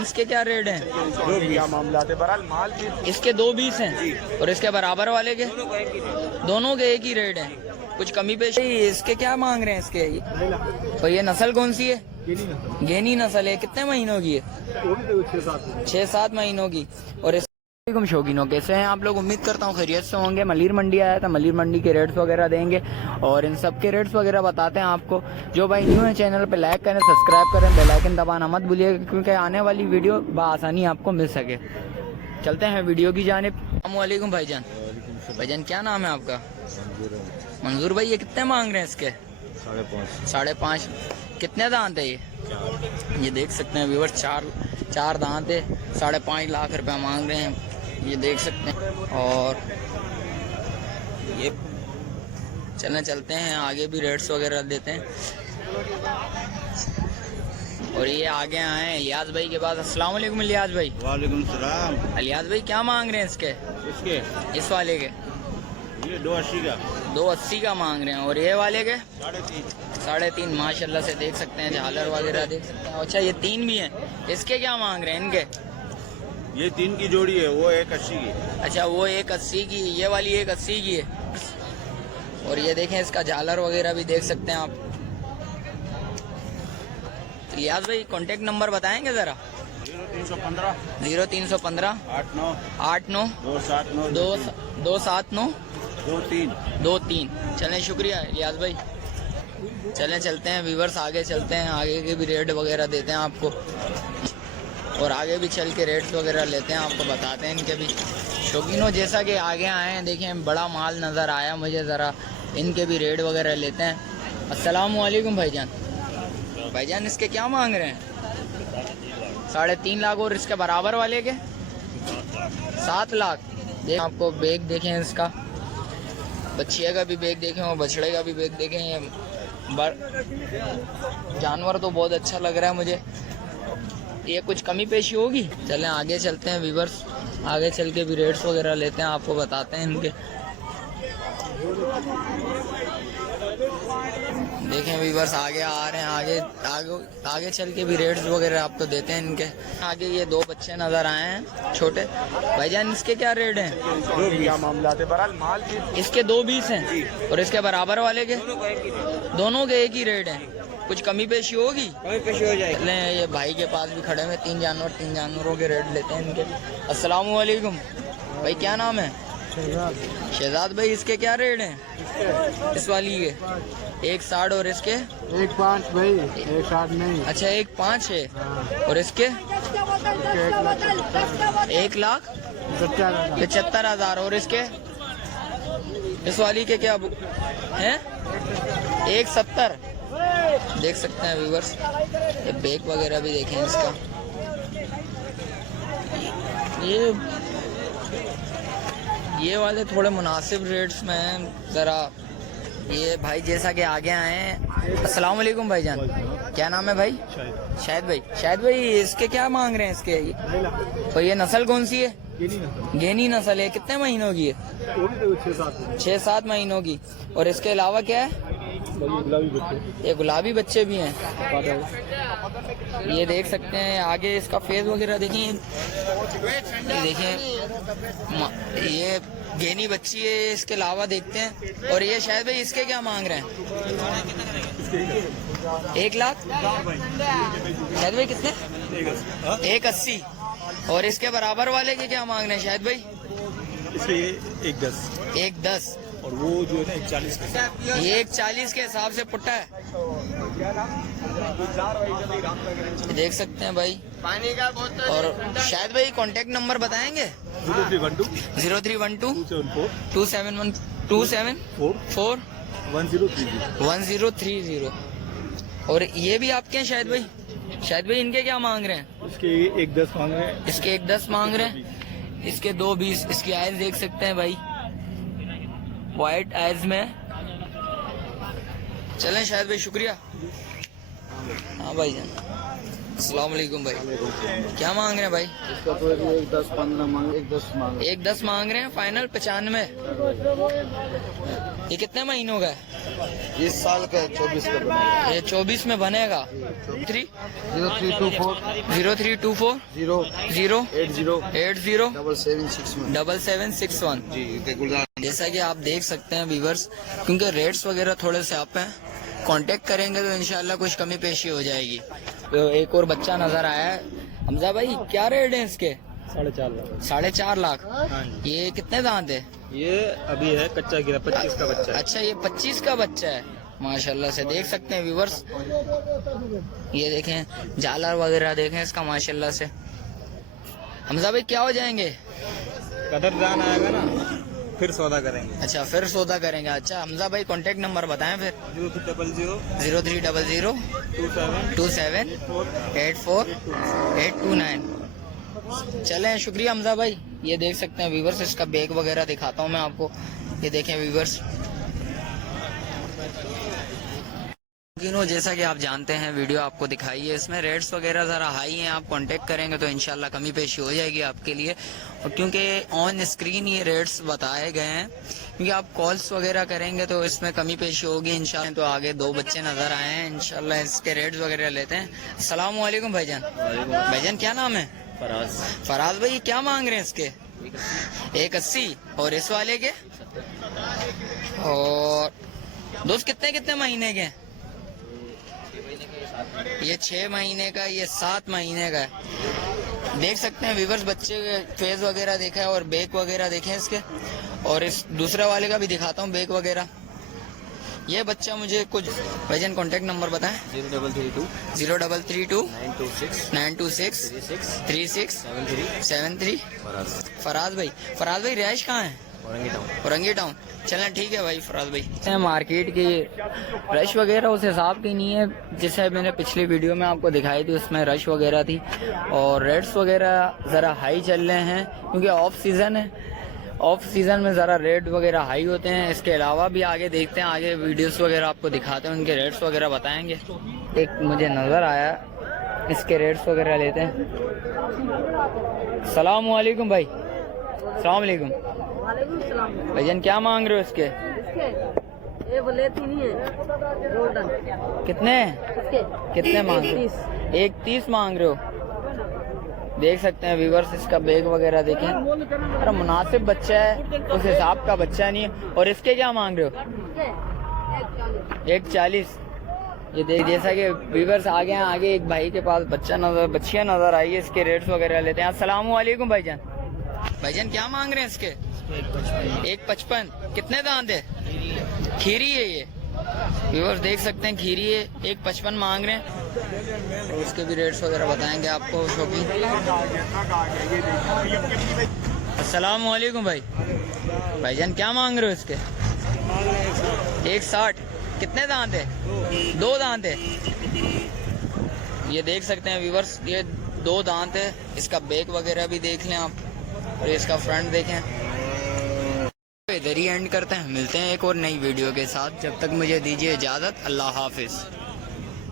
भाईजान इसके क्या रेट हैं? क्या मामला है बहरहाल माल भी इसके 220 हैं और इसके बराबर वाले के दोनों के एक ही रेट है, कुछ कमी पेश? इसके क्या मांग रहे हैं इसके? तो ये नस्ल कौन सी है? गेनी नस्ल है। कितने महीनों की है? 6-7 महीनों की। और वालेकुम शौकीनों, कैसे हैं आप लोग? उम्मीद करता हूँ खैरियत से होंगे। मलिर मंडी आया था, मलिर मंडी के रेट्स वगैरह देंगे और इन सब के रेट्स वगैरह बताते हैं आपको। जो भाई न्यू है चैनल पे लाइक करें, सब्सक्राइब करें, बेल आइकन दबाना मत भूलिएगा क्योंकि आने वाली वीडियो बआसानी आपको मिल सके। चलते हैं वीडियो की जानिब। अस्सलाम वालेकुम भाईजान। भाईजान क्या नाम है आपका? मंजूर भाई। ये कितने मांग रहे हैं इसके? 5.5। कितने दांत है ये देख सकते हैं व्यूअर, चार दांत है। 5.5 लाख रुपया मांग रहे हैं, ये देख सकते हैं। और ये चलते हैं आगे भी रेट्स वगैरह देते हैं। और ये आगे आए हैं इलियास भाई के पास। अस्सलाम वालेकुम इलियास भाई। वालेकुम सलाम। इलियास भाई क्या मांग रहे हैं इसके? इस वाले के ये 280 का 280 का मांग रहे हैं। और ये वाले के 3.5 3.5 माशाल्लाह से देख सकते हैं, झालर वगैरह देख सकते हैं। अच्छा ये 3 भी हैं, इसके क्या मांग रहे हैं इनके? ये 3 की जोड़ी है, वो 180 की। अच्छा वो 180 की, ये वाली 180 की है। और ये देखें इसका झालर वगैरह भी देख सकते हैं आप। इलियास भाई कांटेक्ट नंबर बताएंगे जरा? 0315 89 279 23। चलें, शुक्रिया इलियास भाई। चलते हैं व्यूवर्स, आगे चलते हैं, आगे के भी रेट वगैरह देते हैं आपको और आगे भी चल के रेट्स वगैरह लेते हैं, आपको बताते हैं इनके भी शौकीनों। जैसा कि आगे आए हैं देखें बड़ा माल नज़र आया मुझे, ज़रा इनके भी रेट वगैरह लेते हैं। अस्सलाम वालेकुम भाईजान। भाईजान इसके क्या मांग रहे हैं? 3.5 लाख। और इसके बराबर वाले के 7 लाख। देख आपको बैग देखें इसका, बच्चिया का भी बैग देखें और बछड़े का भी बैग देखें। ये जानवर तो बहुत अच्छा लग रहा है मुझे। ये कुछ कमी पेशी होगी? चलें आगे चलते हैं व्यूवर्स, आगे चल के भी रेट्स वगैरह लेते हैं, आपको बताते हैं इनके। देखें व्यूवर्स आगे आ रहे हैं, आगे चल के भी रेट्स वगैरह आपको देते हैं इनके। आगे ये 2 बच्चे नजर आए हैं छोटे। भाईजान इसके क्या रेट हैं? क्या मामला है बहरहाल माल भी इसके 220 हैं और इसके बराबर वाले के दोनों के एक ही रेट हैं, कुछ कमी पेशी होगी? कमी पेशी हो जाएगी। ये भाई के पास भी खड़े हुए 3 जानवरों के रेट लेते हैं इनके। अस्सलाम वालेकुम भाई, क्या नाम है? शहजाद भाई। इसके क्या रेट हैं? इस वाली के 1.60 और इसके 1.5 भाई, 1.60 नहीं। अच्छा 1.5 है। और इसके 1,75,000। और इसके इस वाली के क्या हैं? 1.70। देख सकते हैं व्यूवर्स, ये बैग वगैरह भी देखें इसका। ये वाले थोड़े मुनासिब रेट्स में हैं ज़रा। ये भाई जैसा कि आगे आए हैं। अस्सलाम वालेकुम भाईजान, क्या नाम है भाई? शाहिद भाई। शाहिद भाई इसके क्या मांग रहे हैं इसके? तो ये नस्ल कौन सी है? गेनी नस्ल है। कितने महीनों की है? 6-7 महीनों की। और इसके अलावा क्या है? ये गुलाबी बच्चे भी हैं, ये देख सकते हैं। आगे इसका फेस वगैरह देखिए, ये देखें ये गेनी बच्ची है। इसके अलावा देखते हैं। और ये शायद भाई इसके क्या मांग रहे हैं? 1 लाख। शायद भाई कितने? 1.80। और इसके बराबर वाले के क्या मांग रहे हैं शायद भाई? इसके 1.10 और वो जो है ना 1.40 का। ये 1.40 के हिसाब से पुट्टा है, देख सकते हैं भाई। पानी का बोतल। और शायद भाई कांटेक्ट नंबर बताएंगे? 0312 271 1030। और ये भी आपके हैं शायद भाई? शायद भाई इनके क्या मांग रहे हैं? इसके 1.10 मांग रहे हैं। इसके 1.10 मांग रहे हैं। इसके 2.20। इसकी आइज देख सकते हैं भाई, वाइट आइज में। चलें शायद भाई, शुक्रिया। हाँ भाई जान। अस्सलाम वालेकुम भाई, क्या मांग रहे हैं भाई? इसका तो 1.10-15 मांग, 1.10 मांग रहे हैं। फाइनल 95। ये कितने महीनों का है? इस साल का 24 का बना। ये 24 में बनेगा। 3 0324 0 80 7761 जी गुलजार। जैसा कि आप देख सकते हैं व्यूवर्स, क्योंकि रेट्स वगैरह थोड़े से अप हैं, कांटेक्ट करेंगे तो इंशाल्लाह कुछ कमी पेशी हो जाएगी। तो एक और बच्चा नजर आया है। हमजा भाई क्या रेट है इसके? 4.5 लाख। 4.5 लाख। हाँ जी। ये कितने दांत है? ये अभी है कच्चा गिरा, 25 का बच्चा है। अच्छा, ये 25 का बच्चा है। माशाल्लाह से देख सकते हैं व्यूवर्स, ये देखें झालर वगैरह देखें इसका माशाल्लाह से। हमजा भाई क्या हो जाएंगे? कदरदान आएगा ना फिर सौदा करेंगे। अच्छा, फिर सौदा करेंगे। अच्छा हमजा भाई कांटेक्ट नंबर बताएं फिर। 0300 27 84 829। चलें, शुक्रिया हमजा भाई। ये देख सकते हैं व्यूवर्स, इसका बैग वगैरह दिखाता हूँ मैं आपको। ये देखें व्यूवर्स, जैसा कि आप जानते हैं वीडियो आपको दिखाई है, इसमें रेट्स वगैरह ज़रा हाई हैं। आप कांटेक्ट करेंगे तो इंशाल्लाह कमी पेशी हो जाएगी आपके लिए। और क्योंकि ऑन स्क्रीन ये रेट्स बताए गए हैं, क्योंकि आप कॉल्स वगैरह करेंगे तो इसमें कमी पेशी होगी इंशाल्लाह। तो आगे 2 बच्चे नज़र आए हैं, इंशाल्लाह इसके रेट्स वगैरह लेते हैं। अस्सलाम वालेकुम भाईजान। भाईजान क्या नाम है? फराज भाई, क्या मांग रहे हैं इसके? 180। और इस वाले के? और दोस्त कितने महीने के हैं? ये 6 महीने का, ये 7 महीने का है। देख सकते हैं व्यूवर्स, बच्चे के फेस वगैरह देखा है और बैक वगैरह देखे इसके। और इस दूसरे वाले का भी दिखाता हूँ बैक वगैरह। ये बच्चा मुझे कुछ भाईजान कांटेक्ट नंबर बताएं। 0332 926 36 73। फराज भाई रिहाइश कहाँ है? औरंगी टाउन। चलें ठीक है भाई फराज भाई। मार्केट की रश वगैरह उस हिसाब की नहीं है जैसे मैंने पिछली वीडियो में आपको दिखाई थी, उसमें रश वगैरह थी। और रेट्स वगैरह ज़रा हाई चल रहे हैं क्योंकि ऑफ सीज़न है। ऑफ सीज़न में ज़रा रेट वगैरह हाई होते हैं। इसके अलावा भी आगे देखते हैं, आगे वीडियोस वगैरह आपको दिखाते हैं, उनके रेट्स वगैरह बताएंगे। एक मुझे नज़र आया, इसके रेट्स वगैरह लेते हैं। सलाम वालेकुम भाई। सलाम वालेकुम भाईजान, क्या मांग रहे हो इसके? ये बोले 3 ही है गोल्डन। कितने मांग रहे हो? 130 मांग रहे हो। देख सकते हैं व्यूवर्स, इसका बैग वगैरह देखें। अरे मुनासिब बच्चा है, उस हिसाब का बच्चा नहीं है। और इसके क्या मांग रहे हो? 140। ये देख, जैसा कि व्यूवर्स आगे एक भाई के पास बच्चियाँ नजर आई है, इसके रेट्स वगैरह लेते हैं। अस्सलाम वालेकुम भाईजान। भाईजान क्या मांग रहे हैं इसके? 155। कितने दांत है? खीरी है ये। व्यूअर्स देख सकते हैं खीरी है, 155 मांग रहे हैं। और उसके भी रेट्स वगैरह बताएंगे आपको शौकीन। अस्सलाम वालेकुम भाई। भाईजान क्या मांग रहे हो इसके? 160। कितने दांत है? 2 दांत है। ये देख सकते हैं व्यूअर्स, ये 2 दांत है। इसका बैक वगैरह भी देख लें आप, और इसका फ्रंट देखें। इधर ही एंड करते हैं, मिलते हैं एक और नई वीडियो के साथ। जब तक मुझे दीजिए इजाज़त, अल्लाह हाफिज़।